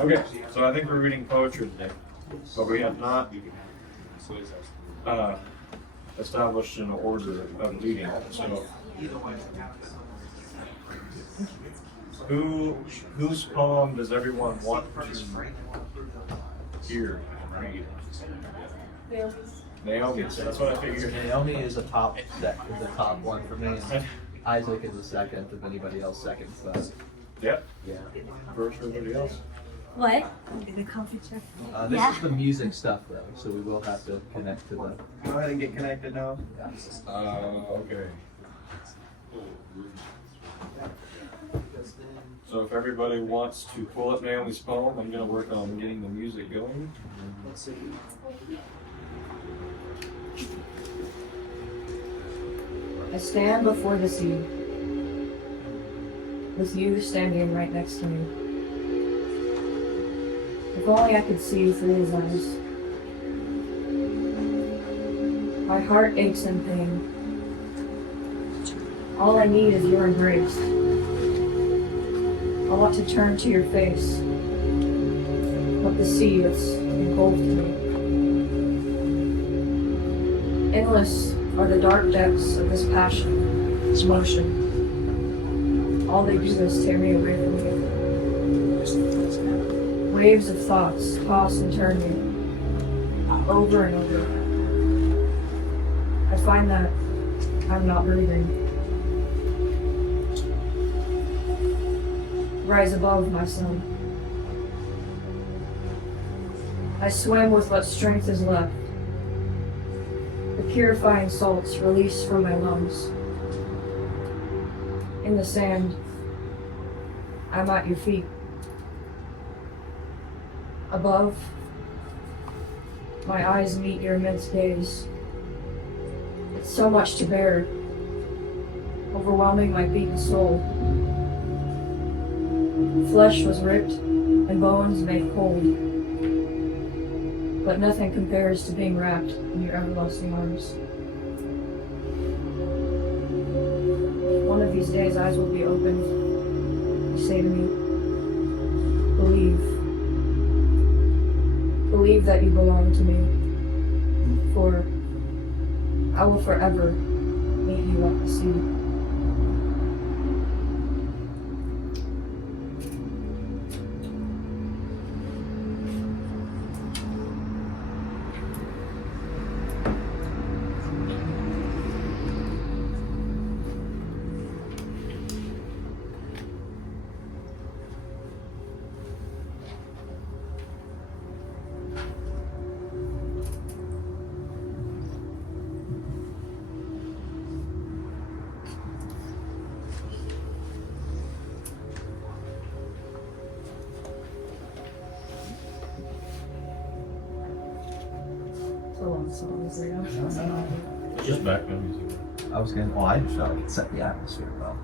Okay, so I think we're reading poetry today, but we have not established an order of reading. So, whose poem does everyone want to hear and read? Naomi's. That's what I figured. Naomi is the top one for me. And Isaac is the second. If anybody else seconds that. Yep. Yeah. First for everybody else. What? The coffee check. This is the music stuff though, so we will have to connect to the. Go ahead and get connected now. Okay. So if everybody wants to pull up Naomi's poem, I'm going to work on getting the music going. I stand before the sea, with you standing right next to me. If only I could see through his eyes. My heart aches in pain. All I need is your embrace. I want to turn to your face, but the sea has engulfed me. Endless are the dark depths of this passion, this motion. All they do is tear me away from you. Waves of thoughts toss and turn me, over and over. I find that I'm not breathing. Rise above my son. I swim with what strength is left. The purifying salts release from my lungs. In the sand, I'm at your feet. Above, my eyes meet your immense gaze. It's so much to bear, overwhelming my beaten soul. Flesh was ripped and bones made cold, but nothing compares to being wrapped in your everlasting arms. One of these days, eyes will be opened. You say to me, believe. Believe that you belong to me, for I will forever meet you at the sea. Just background music. I was gonna. Oh, I just thought I could set the atmosphere well.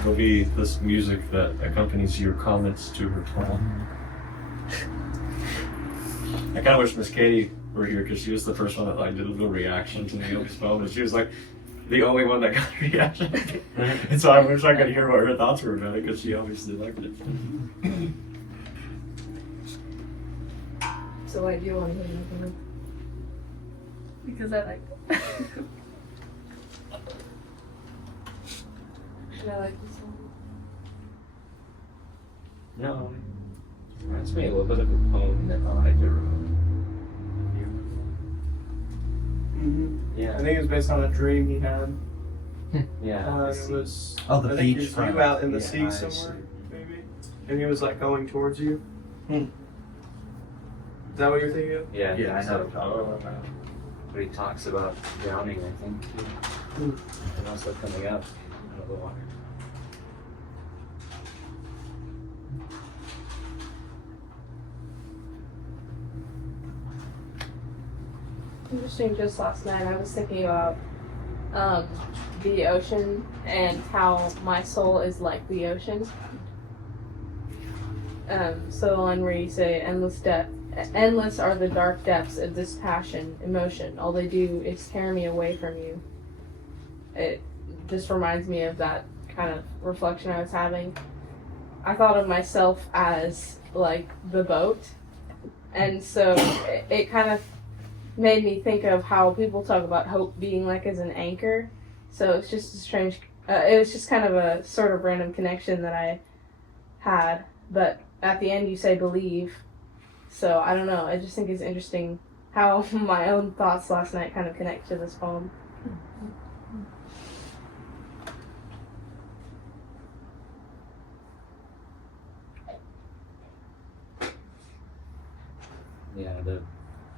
It'll be this music that accompanies your comments to her poem. I kind of wish Miss Katie were here because she was the first one that did a little reaction to Naomi's poem, and she was like the only one that got a reaction. And so I wish I could hear what her thoughts were about it because she obviously liked it. So I do want to hear you. Because I like it. And I like this one. No. Reminds me a little bit of a poem that I wrote. I think it was based on a dream he had. Yeah. It was. Oh, the I think beach it was front. you out in the Yeah, sea I see. somewhere, maybe. And he was like going towards you. Is that what you're thinking of? Yeah, Yeah, I know. But he talks about drowning, I think, too. And also coming up out of the water. Interesting. Just last night, I was thinking about the ocean and how my soul is like the ocean. So the line where you say, endless are the dark depths of this passion, emotion. All they do is tear me away from you. It just reminds me of that kind of reflection I was having, I thought of myself as like the boat, and so it kind of made me think of how people talk about hope being like as an anchor. So it's just a strange. It was just kind of a sort of random connection that I had, but at the end you say believe. So I don't know. I just think it's interesting how my own thoughts last night kind of connect to this poem. Yeah, the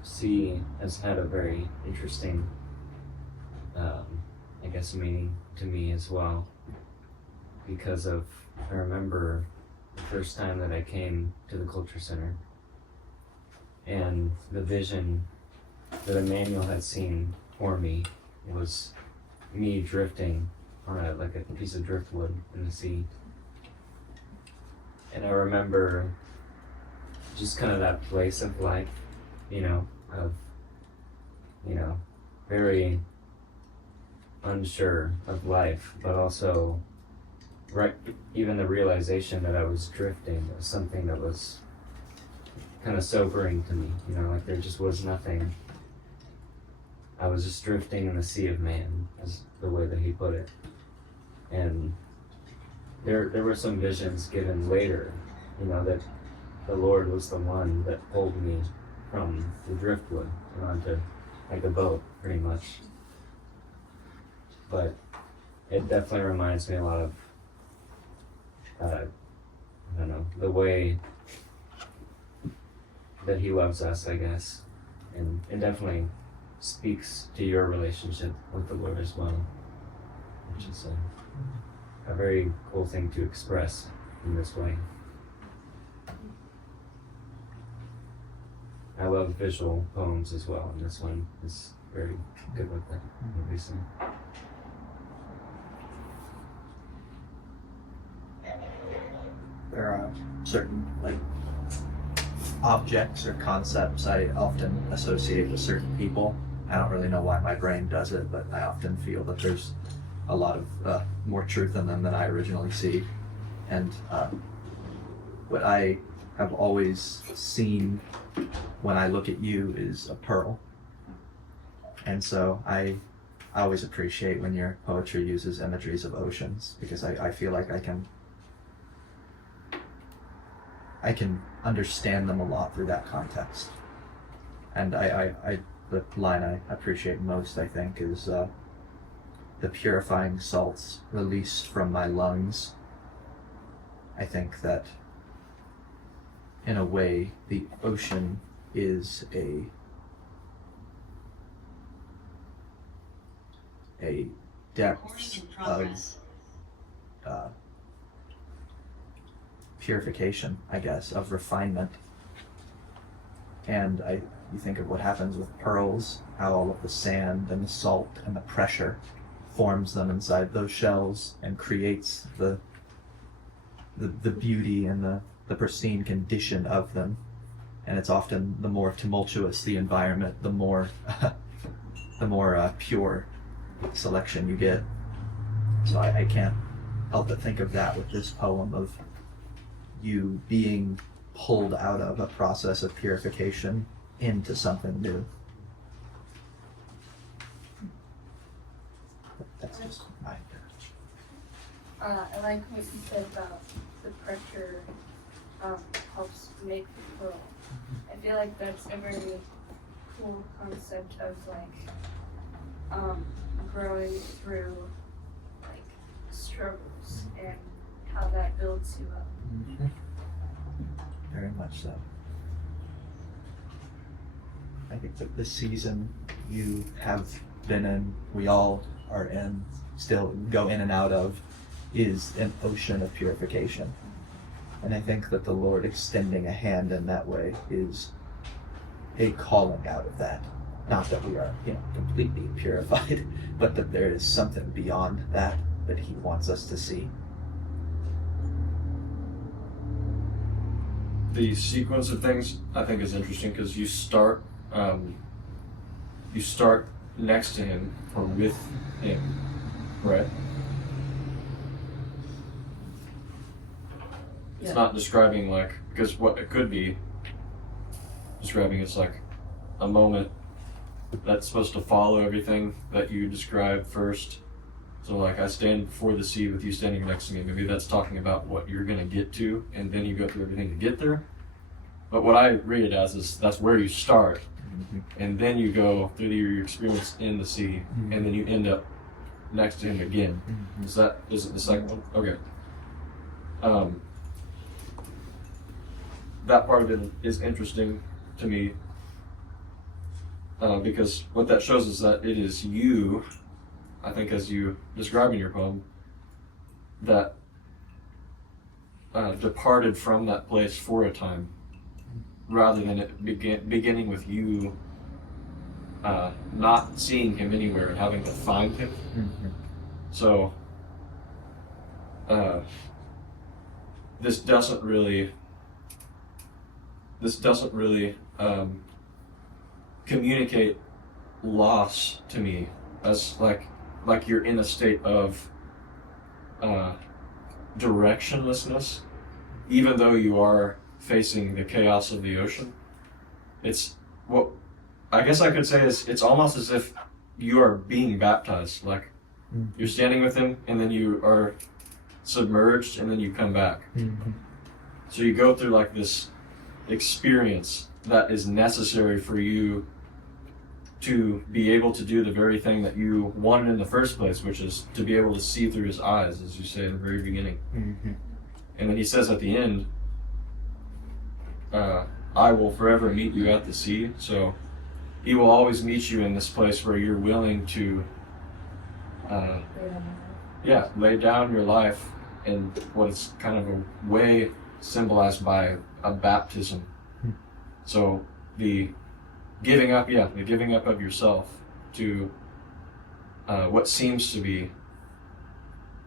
sea has had a very interesting, I guess, meaning to me as well. Because I remember the first time that I came to the Culture Center and the vision that Emmanuel had seen for me was me drifting on like a piece of driftwood in the sea. And I remember just kind of that place of life, very unsure of life, but also even the realization that I was drifting was something that was kind of sobering to me, like there just was nothing. I was just drifting in the sea of man, is the way that he put it. And there were some visions given later, that the Lord was the one that pulled me from the driftwood onto like a boat, pretty much. But it definitely reminds me a lot of, the way that he loves us, I guess. And it definitely speaks to your relationship with the Lord as well, which is a very cool thing to express in this way. I love visual poems as well, and this one is very good with that, obviously. There are certain objects or concepts I often associate with certain people. I don't really know why my brain does it, but I often feel that there's a lot of more truth in them than I originally see. And what I have always seen when I look at you is a pearl. And so I always appreciate when your poetry uses imageries of oceans, because I feel like I can understand them a lot through that context. And the line I appreciate most, I think, is the purifying salts release from my lungs. I think that in a way the ocean is a depth of purification, I guess, of refinement. And you think of what happens with pearls, how all of the sand and the salt and the pressure forms them inside those shells and creates the beauty and the pristine condition of them. And it's often the more tumultuous the environment, the more pure selection you get. So I can't help but think of that with this poem, of you being pulled out of a process of purification into something new. That's just my I like what you said about the pressure helps make the pearl. I feel like that's a very cool concept of growing through struggles and how that builds you up. Mm-hmm. Very much so. I think that the season you have been in, we all are in, still go in and out of, is an ocean of purification. And I think that the Lord extending a hand in that way is a calling out of that. Not that we are, completely purified, but that there is something beyond that He wants us to see. The sequence of things I think is interesting, because you start next to him or with him, right? It's Yeah. not describing like, because what it could be describing is like a moment that's supposed to follow everything that you described first. So like I stand before the sea with you standing next to me. Maybe that's talking about what you're gonna get to, and then you go through everything to get there. But what I read it as is that's where you start, and then you go through your experience in the sea, and then you end up next to him again. Is it the second one? Okay. That part of it is interesting to me because what that shows is that it is you, I think, as you describe in your poem, that departed from that place for a time, rather than it beginning with you not seeing him anywhere and having to find him. So this doesn't really communicate loss to me as like you're in a state of directionlessness, even though you are facing the chaos of the ocean. It's what I guess I could say is it's almost as if you are being baptized. Like you're standing with him, and then you are submerged, and then you come back. So you go through like this experience that is necessary for you to be able to do the very thing that you wanted in the first place, which is to be able to see through his eyes, as you say in the very beginning. And then he says at the end, I will forever meet you at the sea. So he will always meet you in this place where you're willing to lay down your life in what is kind of a way symbolized by a baptism. So the giving up of yourself to what seems to be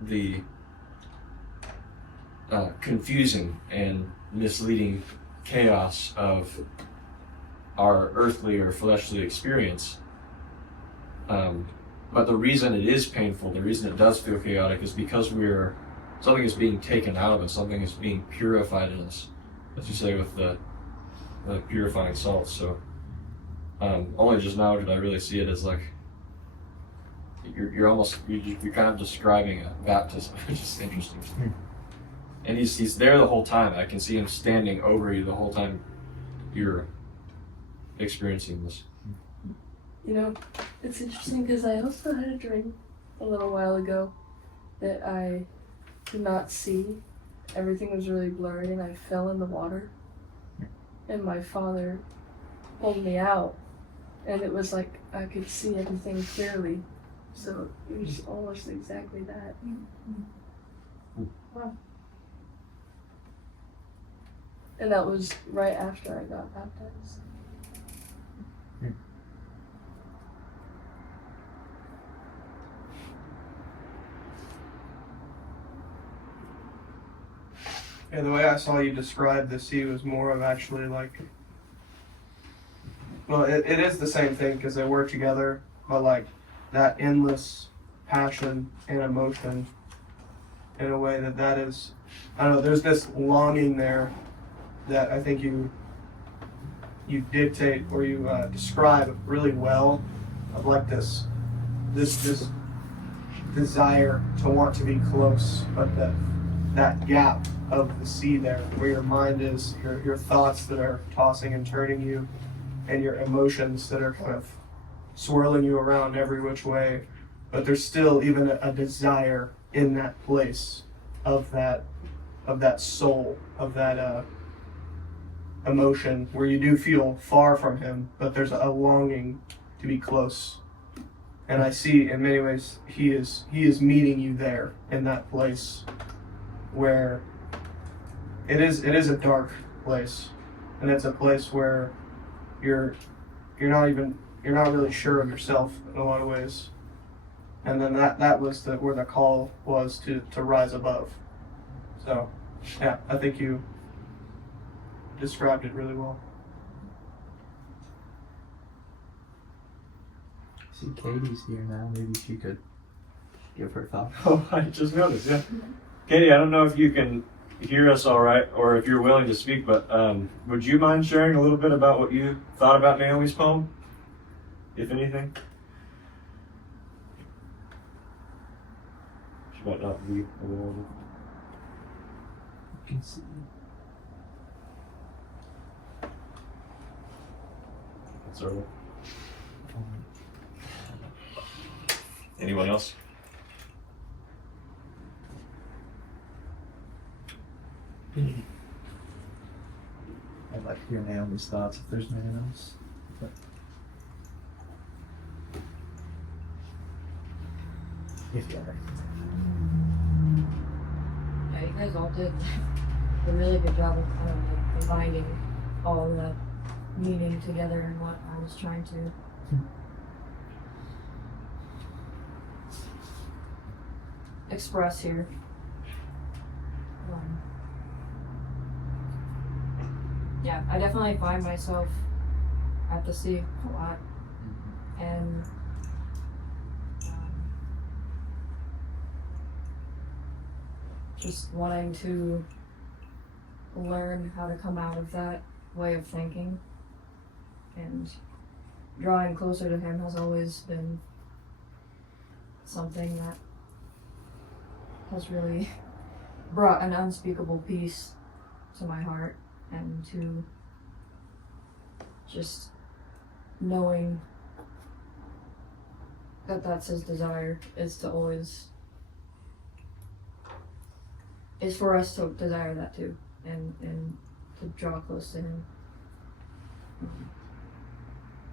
the confusing and misleading chaos of our earthly or fleshly experience. But the reason it is painful, the reason it does feel chaotic, is because something is being taken out of us, something is being purified in us, as you say with the purifying salts. So only just now did I really see it as like you're kind of describing a baptism, which is interesting. And he's there the whole time. I can see him standing over you the whole time you're experiencing this. You know, it's interesting because I also had a dream a little while ago that I could not see. Everything was really blurry and I fell in the water. And my father pulled me out. And it was like I could see everything clearly. So it was almost exactly that. Wow. And that was right after I got baptized. Yeah, the way I saw you describe the sea was more of actually like, well, it is the same thing because they work together, but like that endless passion and emotion in a way that is, I don't know, there's this longing there that I think you dictate or you describe really well, of like this desire to want to be close, but that gap of the sea there, where your mind is, your thoughts that are tossing and turning you, and your emotions that are kind of swirling you around every which way, but there's still even a desire in that place of that soul, of that emotion, where you do feel far from him, but there's a longing to be close. And I see in many ways he is meeting you there in that place where it is a dark place, and it's a place where you're not really sure of yourself in a lot of ways. And then that was where the call was to rise above. So yeah, I think you described it really well. See, Katie's here now. Maybe she could give her thoughts. Oh, I just noticed, yeah. Katie, I don't know if you can hear us all right, or if you're willing to speak, but would you mind sharing a little bit about what you thought about Naomi's poem, if anything? She might not be available. Sorry. Anyone else? I'd like to hear Naomi's thoughts if there's anyone else. If you are. Yeah, you guys all did a really good job of kind of like combining all of that meaning together and what I was trying to express here. Yeah, I definitely find myself at the sea a lot, and just wanting to learn how to come out of that way of thinking, and drawing closer to him has always been something that has really brought an unspeakable peace to my heart, and to just knowing that that's his desire, is to always, is for us to desire that too, and to draw close to him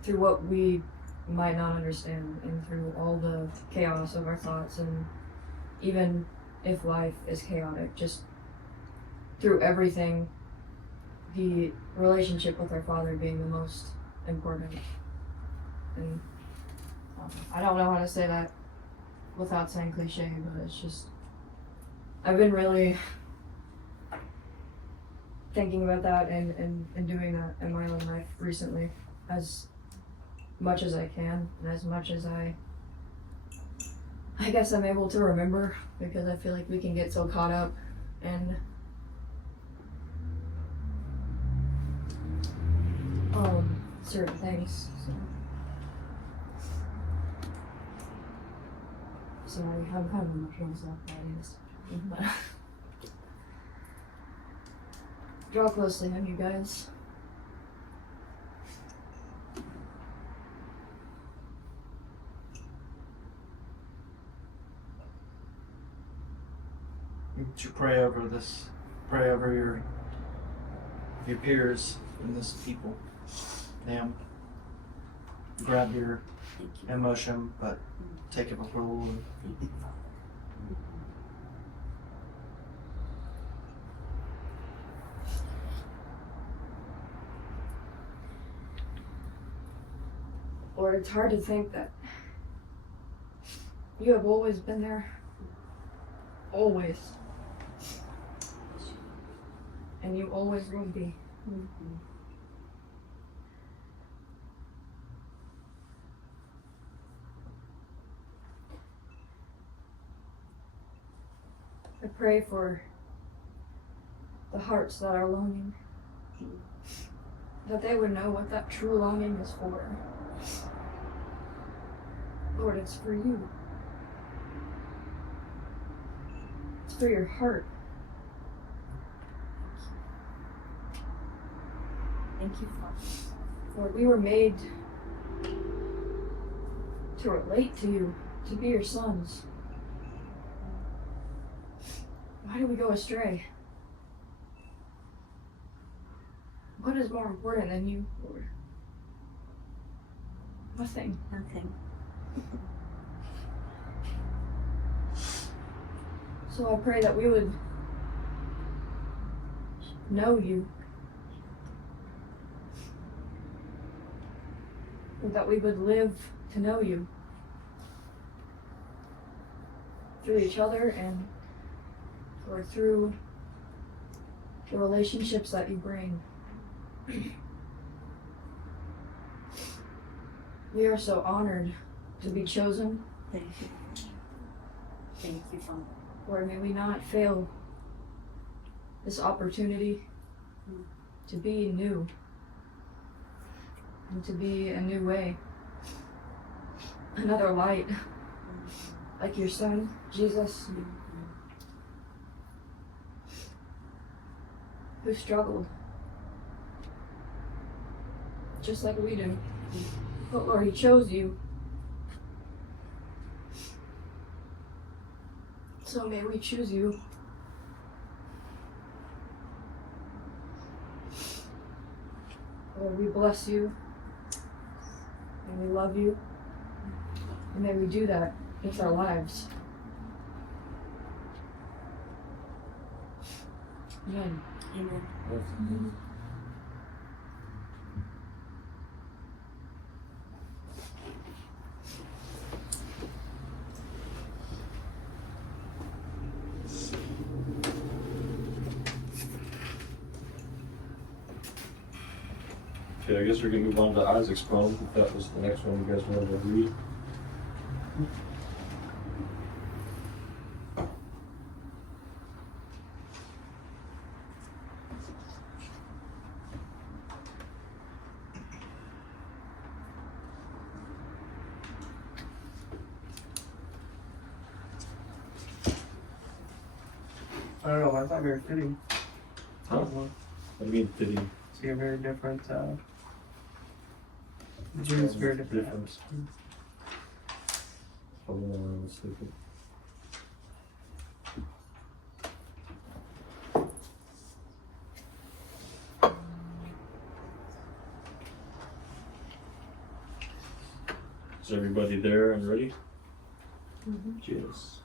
through what we might not understand, and through all the chaos of our thoughts, and even if life is chaotic, just through everything, the relationship with our Father being the most important. And I don't know how to say that without saying cliche, but it's just, I've been really thinking about that and doing that in my own life recently, as much as I can, and as much as I guess I'm able to remember, because I feel like we can get so caught up in certain things. So sorry, I'm kind of emotional stuff, but draw close to him, you guys. To pray over this, pray over your peers and this people. Damn. Grab your emotion, but take it before the Lord. Lord, it's hard to think that you have always been there. Always. And you always will be. I pray for the hearts that are longing, that they would know what that true longing is for. Lord, it's for you. It's for your heart. Thank you, Father. Lord, we were made to relate to you, to be your sons. Why do we go astray? What is more important than you, Lord? Nothing. Nothing. So I pray that we would know you. And that we would live to know you through each other, and or through the relationships that you bring. We are so honored to be chosen. Thank you. Thank you, Father. Lord, may we not fail this opportunity to be new and to be a new way, another light, like your son, Jesus, who struggled just like we do. But Lord, he chose you. So may we choose you. Lord, we bless you, and we love you, and may we do that with our lives. Amen. Amen. Okay, I guess we can move on to Isaac's poem, if that was the next one you guys wanted to read. I don't know, I thought very fitting. Huh? What do you mean fitting? See a very different, June's very different. Difference. Hold on, let's look at- Is everybody there and ready? Cheers.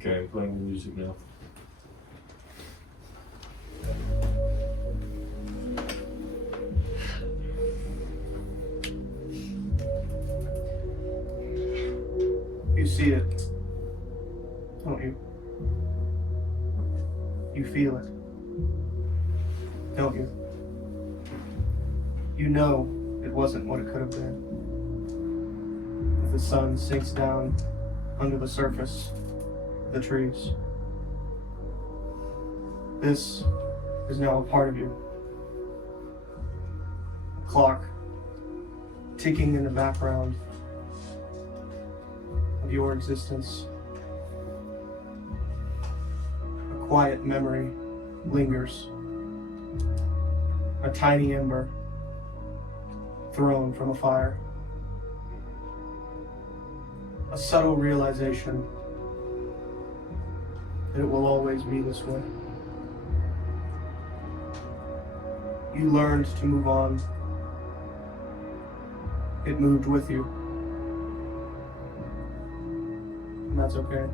Okay, I'm playing the music now. You see it, don't you? You feel it, don't you? You know it wasn't what it could have been. If the sun sinks down under the surface of the trees. This is now a part of you. A clock ticking in the background of your existence. A quiet memory lingers. A tiny ember thrown from a fire. A subtle realization that it will always be this way. You learned to move on. It moved with you. And that's okay.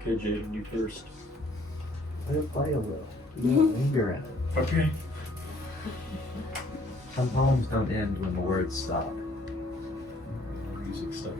Okay, Jaden, you first. Let it play a little. Linger in it. Okay. Some poems don't end when the words stop. Music stuff.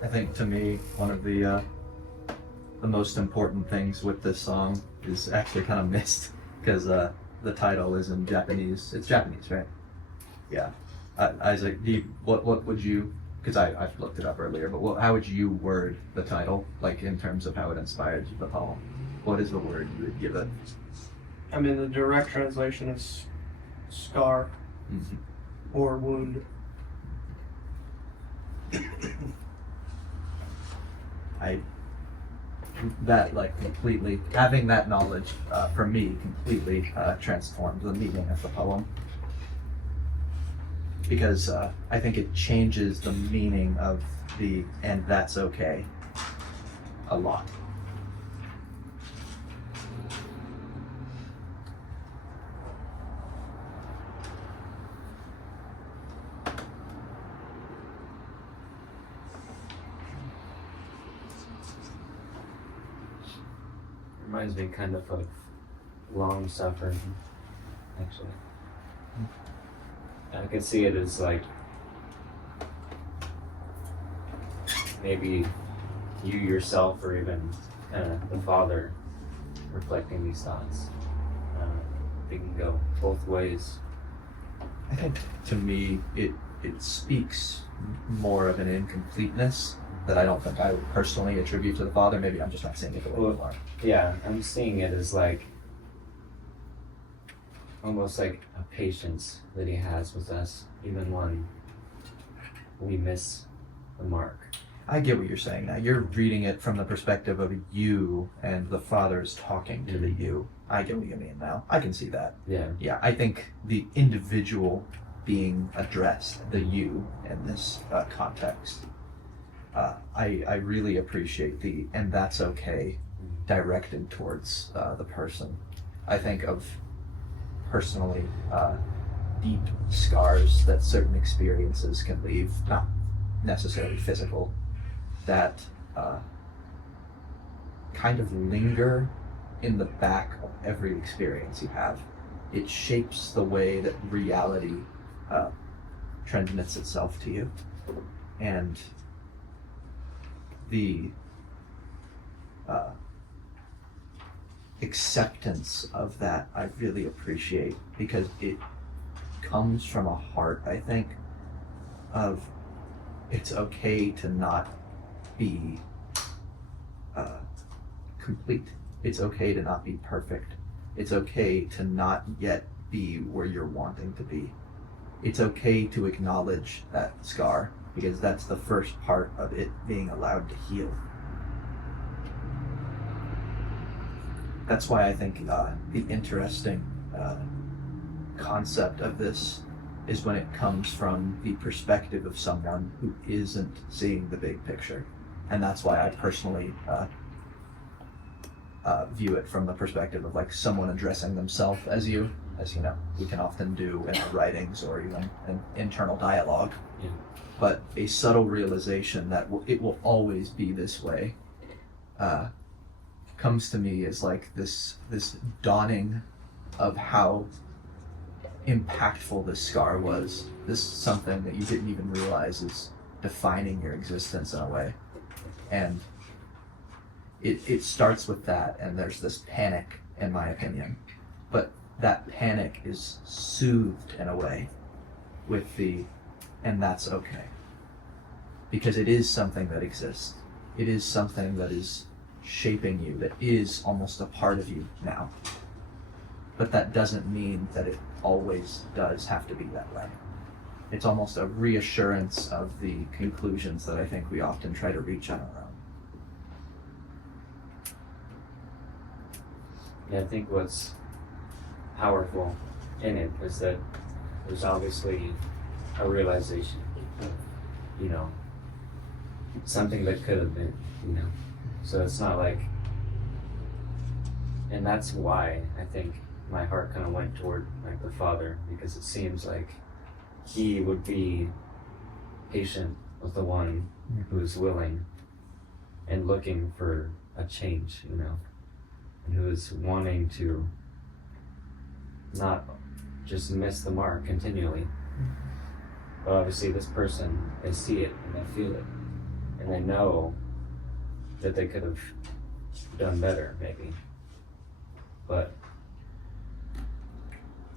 I think to me, one of the most important things with this song is actually kind of missed because the title is in Japanese. It's Japanese, right? Yeah. Isaac, what would you? Because I've looked it up earlier, but how would you word the title, like in terms of how it inspired the poem? What is the word you would give it? I mean, the direct translation is scar Mhm. or wound. That like completely having that knowledge for me completely transformed the meaning of the poem, because I think it changes the meaning of the "and that's okay" a lot. Reminds me kind of long suffering, actually. I could see it as like maybe you yourself, or even the Father, reflecting these thoughts. They can go both ways. I think to me it speaks more of an incompleteness that I don't think I would personally attribute to the Father. Maybe I'm just not seeing it the way you are. Yeah, I'm seeing it as like almost like a patience that he has with us, even when we miss the mark. I get what you're saying now. You're reading it from the perspective of you, and the Father is talking to the you. I get what you mean now. I can see that. Yeah. Yeah, I think the individual being addressed, the you in this context, I really appreciate the "and that's okay" directed towards the person. I think of personally deep scars that certain experiences can leave, not necessarily physical, that kind of linger in the back of every experience you have. It shapes the way that reality transmits itself to you. And the acceptance of that I really appreciate, because it comes from a heart, I think, of it's okay to not be complete. It's okay to not be perfect. It's okay to not yet be where you're wanting to be. It's okay to acknowledge that scar, because that's the first part of it being allowed to heal. That's why I think the interesting concept of this is when it comes from the perspective of someone who isn't seeing the big picture. And that's why I personally view it from the perspective of like someone addressing themselves as you, as you know, we can often do in our writings or even in internal dialogue. Yeah. But a subtle realization that it will always be this way comes to me as like this dawning of how impactful this scar was. This is something that you didn't even realize is defining your existence in a way. And it starts with that, and there's this panic, in my opinion. But that panic is soothed in a way with the "and that's okay." Because it is something that exists. It is something that is shaping you, that is almost a part of you now. But that doesn't mean that it always does have to be that way. It's almost a reassurance of the conclusions that I think we often try to reach on our own. Yeah, I think what's powerful in it is that there's obviously a realization of, you know, something that could have been, you know. So it's not like, and that's why I think my heart kind of went toward like the Father, because it seems like he would be patient with the one who's willing and looking for a change, you know, and who is wanting to not just miss the mark continually. But obviously this person, they see it and they feel it, and they know that they could have done better, maybe. But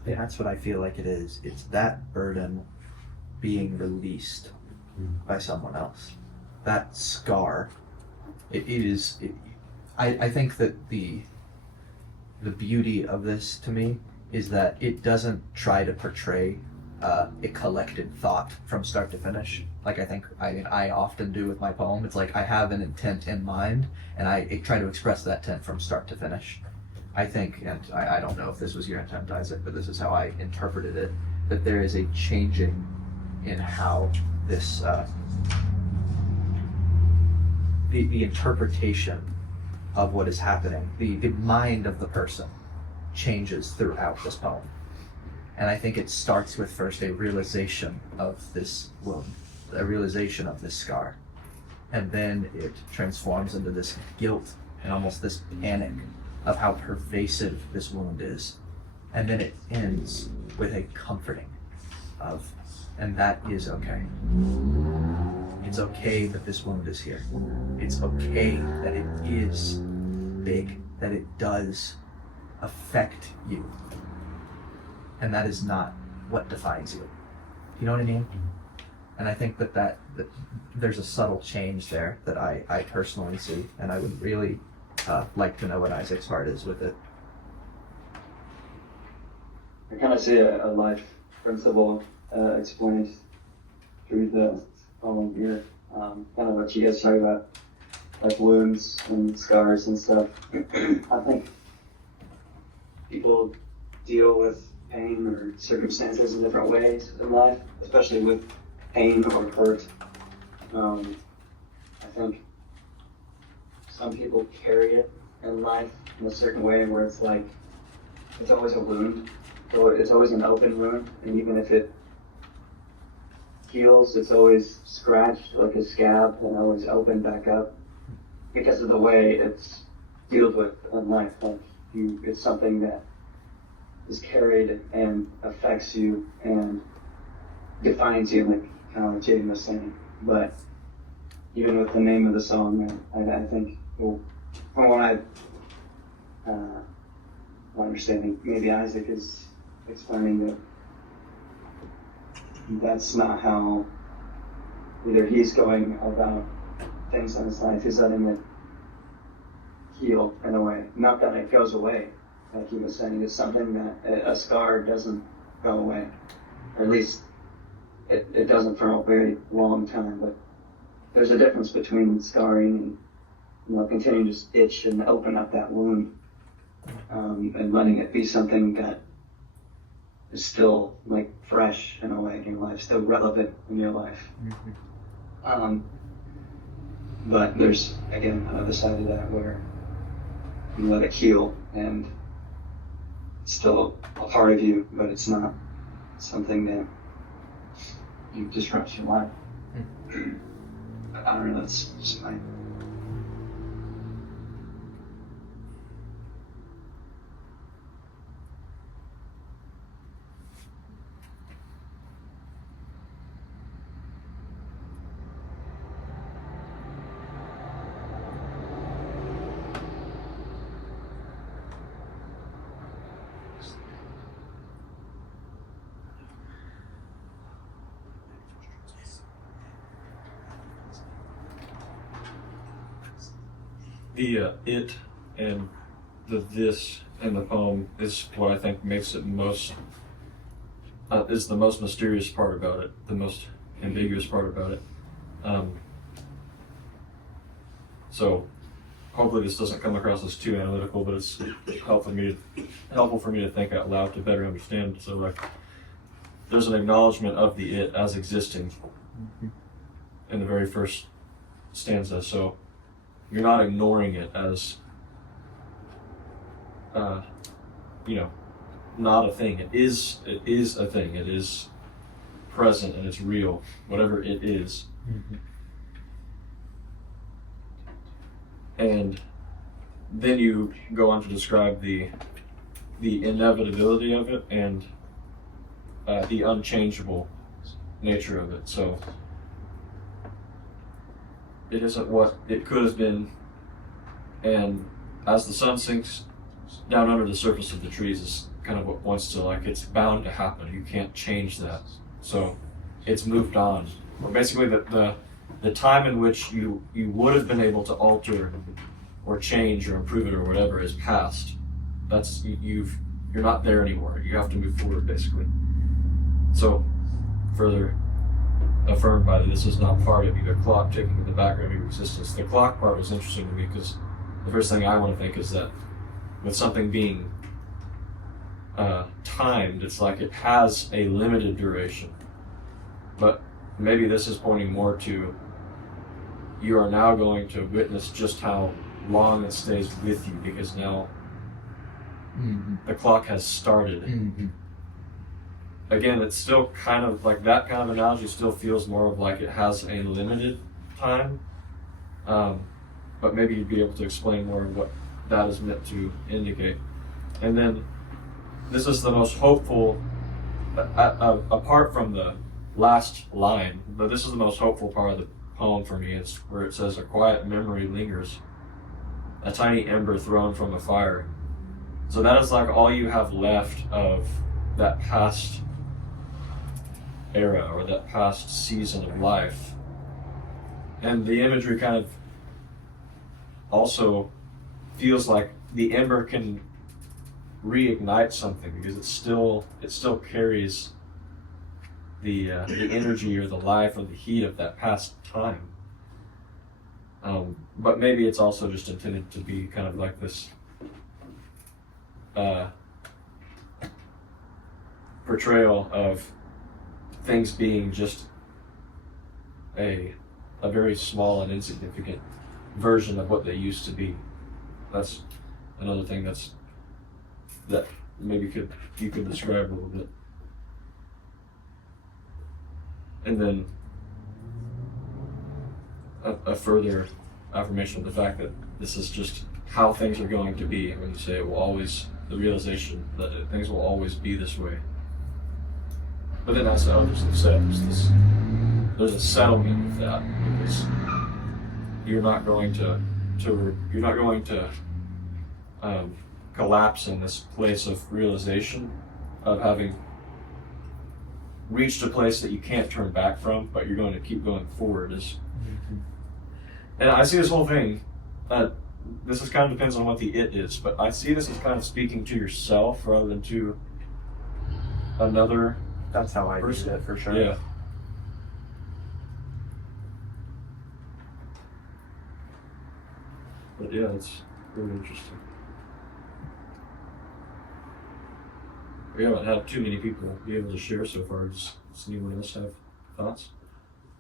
And that's what I feel like it is. It's that burden being released by someone else. That scar, I think that the beauty of this to me is that it doesn't try to portray a collected thought from start to finish. Like I often do with my poem. It's like I have an intent in mind, and I try to express that intent from start to finish. I think, and I don't know if this was your intent, Isaac, but this is how I interpreted it, that there is a changing in how this, the interpretation of what is happening, the mind of the person changes throughout this poem. And I think it starts with first a realization of this wound, a realization of this scar. And then it transforms into this guilt and almost this panic of how pervasive this wound is. And then it ends with a comforting of, and that is okay. It's okay that this wound is here. It's okay that it is big, that it does affect you. And that is not what defines you. You know what I mean? And I think that there's a subtle change there that I personally see, and I would really like to know what Isaac's heart is with it. I kind of see a life principle explained through the poem here. Kind of what you guys talk about, like wounds and scars and stuff. I think people deal with pain or circumstances in different ways in life, especially with pain or hurt. I think some people carry it in life in a certain way where it's like, it's always a wound. So it's always an open wound, and even if it heals, it's always scratched like a scab and always open back up because of the way it's dealt with in life. Like it's something that is carried and affects you and defines you, like kind of like Jaden was saying. But even with the name of the song, I think, well, from what my understanding, maybe Isaac is explaining that that's not how either he's going about things in his life. He's letting it heal in a way. Not that it goes away, like he was saying. It's something that a scar doesn't go away, or at least it doesn't for a very long time. But there's a difference between scarring and continuing to just itch and open up that wound, and letting it be something that is still like fresh in a way in your life, still relevant in your life. But there's again another side of that where you let it heal and it's still a part of you, but it's not something that you disrupts your life. I don't know, that's just my. The it and the this in the poem is what I think makes it most is the most mysterious part about it, the most ambiguous part about it. So hopefully this doesn't come across as too analytical, but it's helpful for me to think out loud to better understand. So like, there's an acknowledgement of the it as existing in the very first stanza. So you're not ignoring it as, not a thing. It is a thing. It is present and it's real, whatever it is. Mm-hmm. And then you go on to describe the inevitability of it and the unchangeable nature of it. So it isn't what it could have been, and as the sun sinks down under the surface of the trees is kind of what points to, like, it's bound to happen. You can't change that. So it's moved on. Or basically the time in which you would have been able to alter or change or improve it or whatever is past. That's you've you're not there anymore. You have to move forward, basically. So, further affirmed by this is not part of you, a clock ticking in the background of your existence. The clock part was interesting to me because the first thing I want to think is that with something being timed, it's like it has a limited duration. But maybe this is pointing more to you are now going to witness just how long it stays with you, because now the clock has started. Again, it's still kind of like that kind of analogy still feels more of like it has a limited time. But maybe you'd be able to explain more of what that is meant to indicate. And then this is the most hopeful, apart from the last line, but this is the most hopeful part of the poem for me. It's where it says, a quiet memory lingers, a tiny ember thrown from a fire. So that is like all you have left of that past era or that past season of life. And the imagery kind of also feels like the ember can reignite something, because it still carries the energy or the life or the heat of that past time. But maybe it's also just intended to be kind of like this portrayal of things being just a very small and insignificant version of what they used to be. That's another thing that maybe you could describe a little bit. And then a further affirmation of the fact that this is just how things are going to be. When you say it will always, the realization that things will always be this way. But then as others have said, there's a settlement with that, because you're not going to collapse in this place of realization, of having reached a place that you can't turn back from, but you're going to keep going forward. And I see this whole thing, this is kind of depends on what the it is, but I see this as kind of speaking to yourself rather than to another. That's how I read it, for sure. Yeah. But yeah, it's really interesting. We haven't had too many people be able to share so far. Does anyone else have thoughts?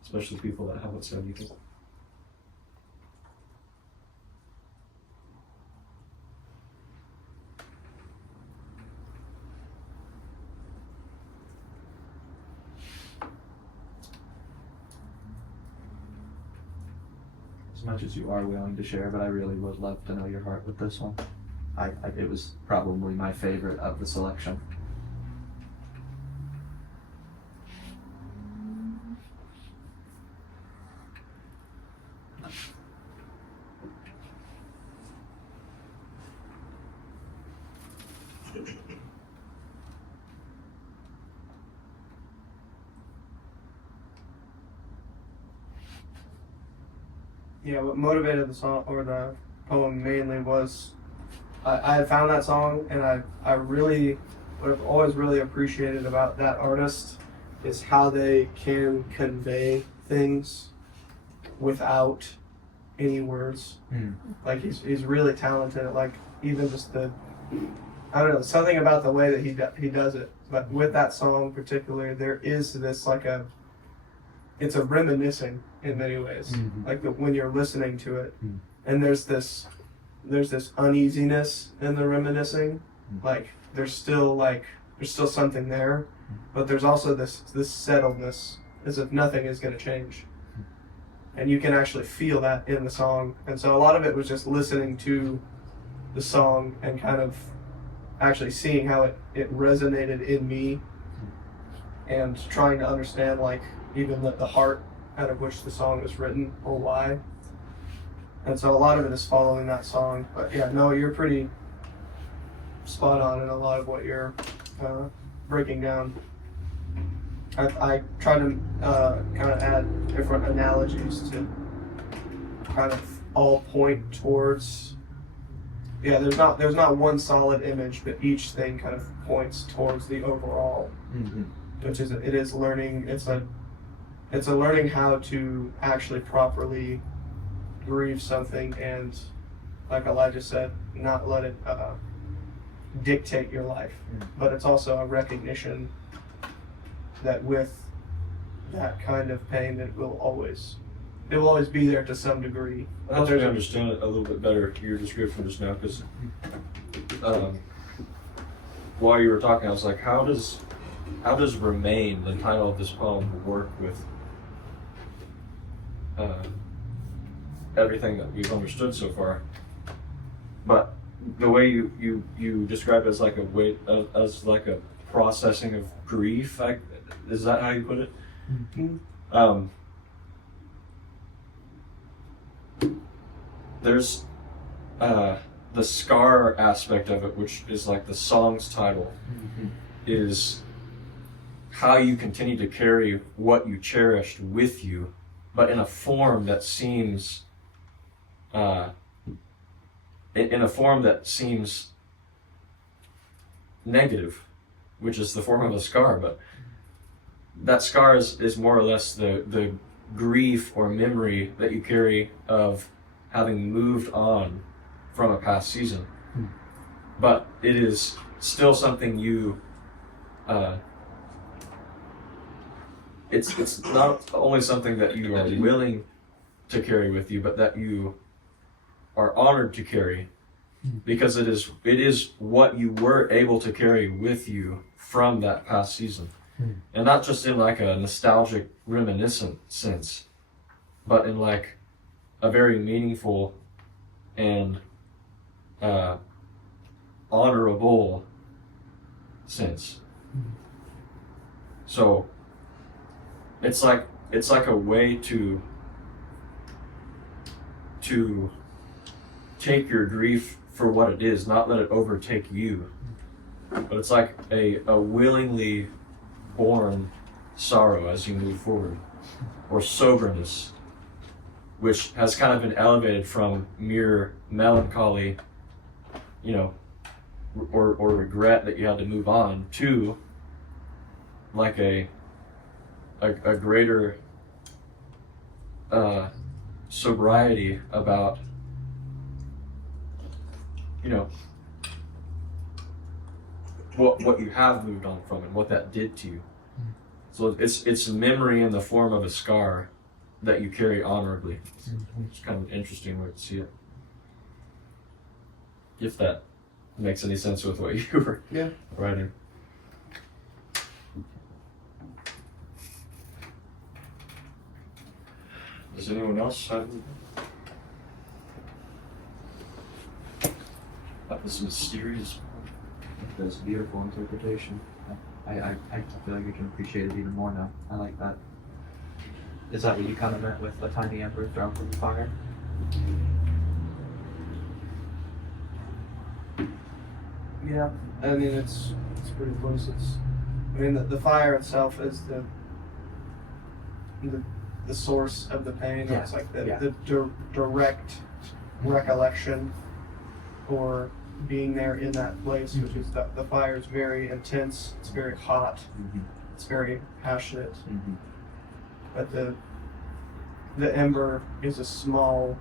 Especially people that haven't said anything. As much as you are willing to share, but I really would love to know your heart with this one. It was probably my favorite of the selection. Yeah, what motivated the song or the poem mainly was I had found that song, and I really, what I've always really appreciated about that artist is how they can convey things without any words. Like he's really talented at, like, even just I don't know, something about the way that he does it. But with that song particularly, there is this it's a reminiscing in many ways. Like when you're listening to it, and there's this uneasiness in the reminiscing. Like there's still something there, but there's also this settledness, as if nothing is going to change, and you can actually feel that in the song. And so a lot of it was just listening to the song and kind of actually seeing how it resonated in me, and trying to understand, like, even the heart out of which the song was written, or why. And so a lot of it is following that song. But yeah, no, you're pretty spot on in a lot of what you're breaking down. I try to kind of add different analogies to kind of all point towards yeah, there's not one solid image, but each thing kind of points towards the overall, which is it is learning. It's a learning how to actually properly grieve something, and like Elijah said, not let it dictate your life. But it's also a recognition that with that kind of pain, it will always be there to some degree. I helps me understand it a little bit better, your description just now, because while you were talking, I was like, how does Remain, the title of this poem, work with everything that we've understood so far? But the way you describe it as like a way, as like a processing of grief, is that how you put it? Mm-hmm. There's the scar aspect of it, which is like the song's title, is how you continue to carry what you cherished with you, but in a form that seems negative, which is the form of a scar. But that scar is more or less the grief or memory that you carry of having moved on from a past season. But it is still something you it's not only something that you are willing to carry with you, but that you are honored to carry, because it is what you were able to carry with you from that past season. And not just in like a nostalgic, reminiscent sense, but in like a very meaningful and honorable sense. So it's like a way to take your grief for what it is, not let it overtake you. But it's like a willingly born sorrow as you move forward, or soberness, which has kind of been elevated from mere melancholy, or regret that you had to move on, to like a greater sobriety about what you have moved on from and what that did to you. So it's memory in the form of a scar that you carry honorably. It's kind of an interesting way to see it. If that makes any sense with what you were writing. Does anyone else have that was mysterious? That's a beautiful interpretation. I feel like I can appreciate it even more now. I like that. Is that what you kind of meant with a tiny ember thrown from the fire? Yeah, I mean it's pretty close. The fire itself is the source of the pain. Yeah. It's like the direct recollection or being there in that place, which is the fire is very intense. It's very hot. It's very passionate. But the ember is a small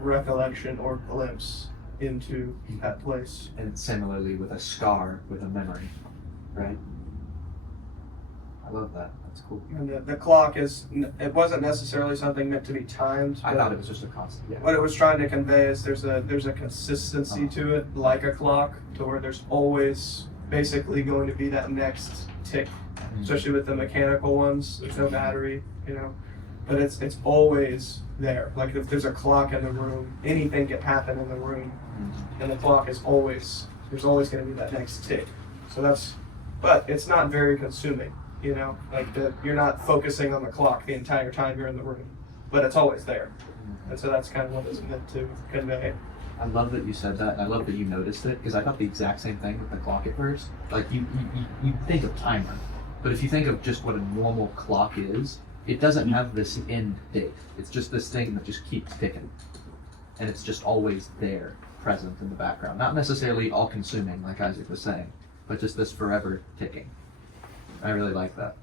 recollection or glimpse into that place. And similarly with a scar, with a memory, right? I love that. That's cool. And the clock it wasn't necessarily something meant to be timed. I thought it was just a constant. Yeah. What it was trying to convey is there's a consistency to it, like a clock, to where there's always basically going to be that next tick, especially with the mechanical ones. There's no battery, but it's always there. Like if there's a clock in the room, anything can happen in the room, and the clock there's always going to be that next tick. But it's not very consuming. You're not focusing on the clock the entire time you're in the room, but it's always there. And so that's kind of what it's meant to convey. I love that you said that. I love that you noticed it, because I thought the exact same thing with the clock at first. Like you think of timer, but if you think of just what a normal clock is, it doesn't have this end date. It's just this thing that just keeps ticking, and it's just always there, present in the background. Not necessarily all consuming, like Isaac was saying, but just this forever ticking. I really like that.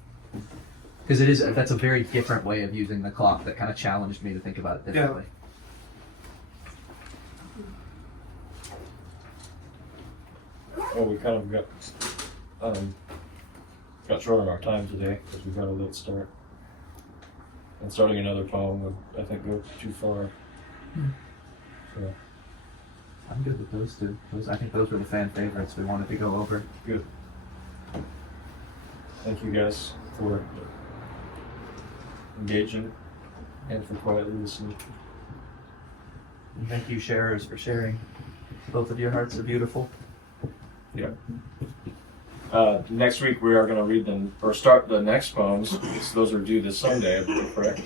Because that's a very different way of using the clock that kind of challenged me to think about it differently. Well, we kind of got short on our time today because we got a late start. And starting another poem would, I think, go too far. So, I'm good with those two. I think those were the fan favorites we wanted to go over. good. Thank you guys for engaging and for quietly listening. And thank you, sharers, for sharing. Both of your hearts are beautiful. Yeah. Next week we are going to read them or start the next poems. So those are due this Sunday, I believe, correct?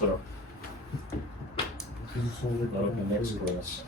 So that'll be next class.